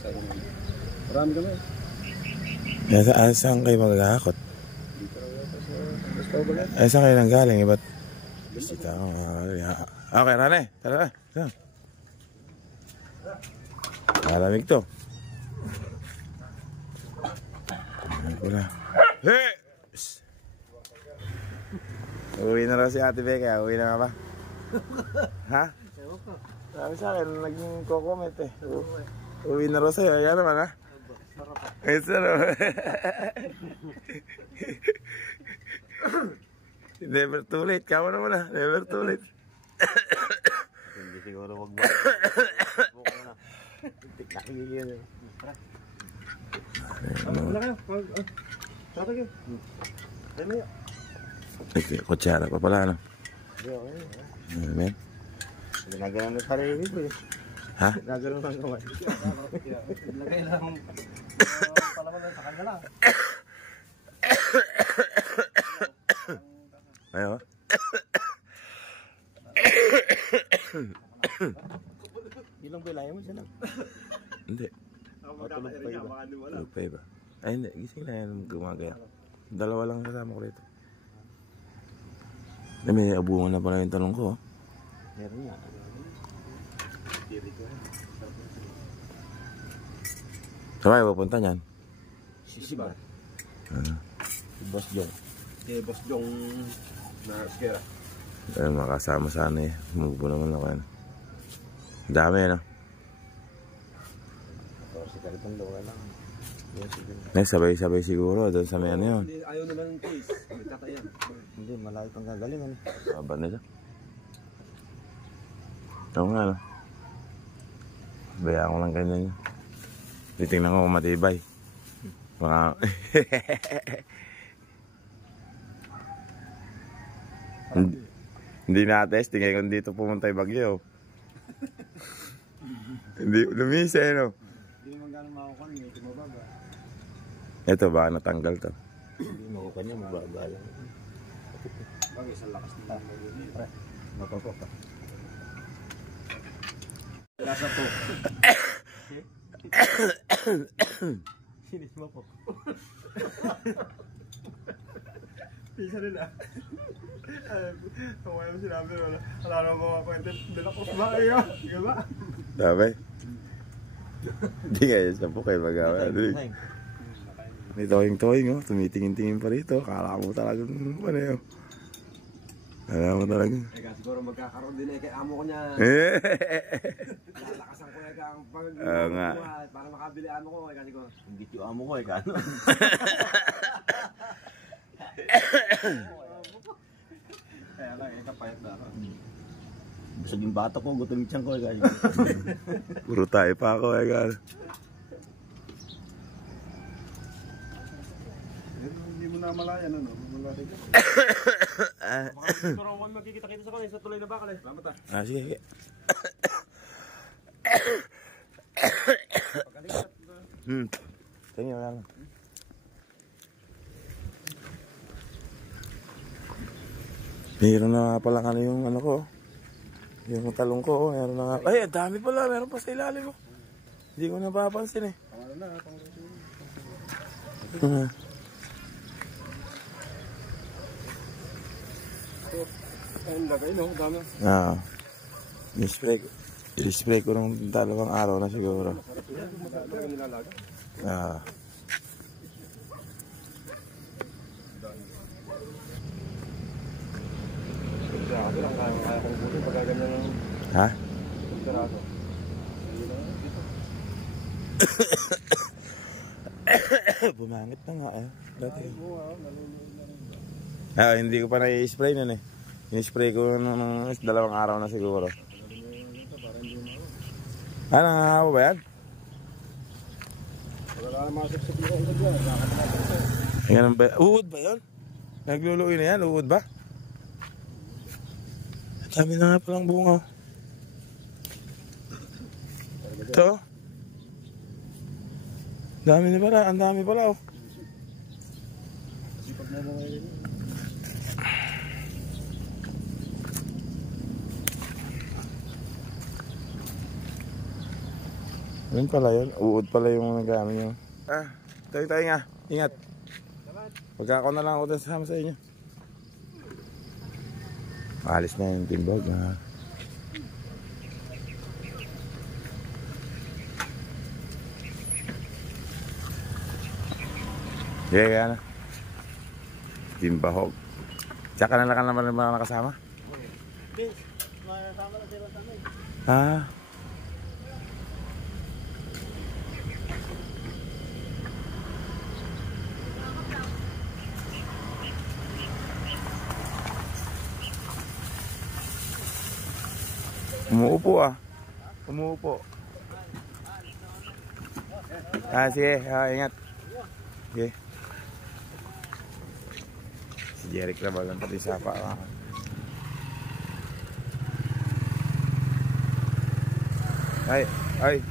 Marami kami. Saan kayo magkakakot? Dito lang yata sa Gusto ba yan? Saan kayo nang galing? Iba't bisita ako. Okay, Rane. Tara. Malamig to. Wala. Hey! Uwi na raw si Ate Becca. Uwi na nga ba? Ha? Sabi sa akin, naging ko-comment eh. Uwi na raw sa'yo. Kaya naman ha? Ay, sarap. Never too late. Kama naman ha. Never too late. Hindi siguro magbuka na. Nakikigil. Wala kayo. Tara kayo. Ay maya. Kutsara pa pala, ano? Hindi, okay. Amen. Ginagalan na sarili ko eh. Ha? Ginagalan ng kamay. Lagay lang. Palaman lang sa kanya lang. Ayaw. Ilang bilaya mo siya lang? Hindi. Matulog pa iba. Tulog pa iba. Ay hindi, gising na yan gumagaya. Dalawa lang kasama ko rito. May abungan na pala yung tanong ko. Meron nga. Saan kayo pupunta niyan? Sisibar. Si Boss Jong. Si Boss Jong na skera. Ayun, makasama sana eh. Mubo naman ako yan. Dami no? Si Karitong Lola lang. May sabay-sabay siguro doon sa may ano yun. Ayaw naman ng case. May tatayan. Hindi, malayo pang gagalingan. Aba na siya. Oo nga no. Bayaan ko lang ganyan yun. Titingnan ko kung matibay. Mga... Hindi na-testing eh kung dito pumunta yung bagyo. Hindi lumisa eh no. Hindi naman gano'ng makukuha niya. Ito mababa. Ito baka natanggal to. Hindi makukuha niya. Mababa lang. Bagay sa lakas nila. Mapapok ka. Lasa po. Sinis mo po. Pisa rin ah. Kung ayaw sinabi wala. Wala na mga kwento. Dalakos ba kayo? Sige ba? Sabi? Hindi nga yun sa po kayo magawa. May toing-toing oh. Tumitingin-tingin pa rito. Kala mo talaga ano yun. Kala mo talaga. Eka siguro magkakaroon din kay amo ko niya. Lalakasan ko ang pag para makabili amo ko. Eka siguro. Hindi yung amo ko ano. Kaya lang, payat na ako. Busog yung bata ko, gutom yung tiyan ko. Puro tayo pa ako Hindi mo na malayan ano? Malaki ka. Baka magkikita-kita sa kanil sa tuloy na bakal eh. Salamat ah. Sige. Tingin mo lang. Meron na pala ano yung ano ko. Yung talong ko. Meron na nga. Ay, dami pala. Meron pa sa ilalim mo. Hindi ko napapansin eh. Ayun lagay no, dami. I-spray ko ng 2 araw na siguro. Ha? Bumangit na nga eh. Dati. Hindi ko pa na-i-spray nun eh. I-spray ko ng 2 araw na siguro. Nangangawa ba yan? Wala na masip-sip yung uod yan. Ganun ba? Uod ba yun? Nagluluoy na yan? Uod ba? Dami na nga palang bunga. Ito. Dami na pala. Ang dami pala oh. Sipag na mga yun. Yun pala yun. Uod pala yung nag-ano nyo. Tayo nga. Ingat. Pagka ako na lang ako dun sama sa inyo. Alis na yung timbog ha. Yeah, na. Timbahog. Tsaka na lang naman ng mga nakasama? Bis, makasama na sila sa amin. Ah. Umuupo ah. Umuupo. Sige. Ingat. Sige. Si Jeric na balang pati sapa. Ay.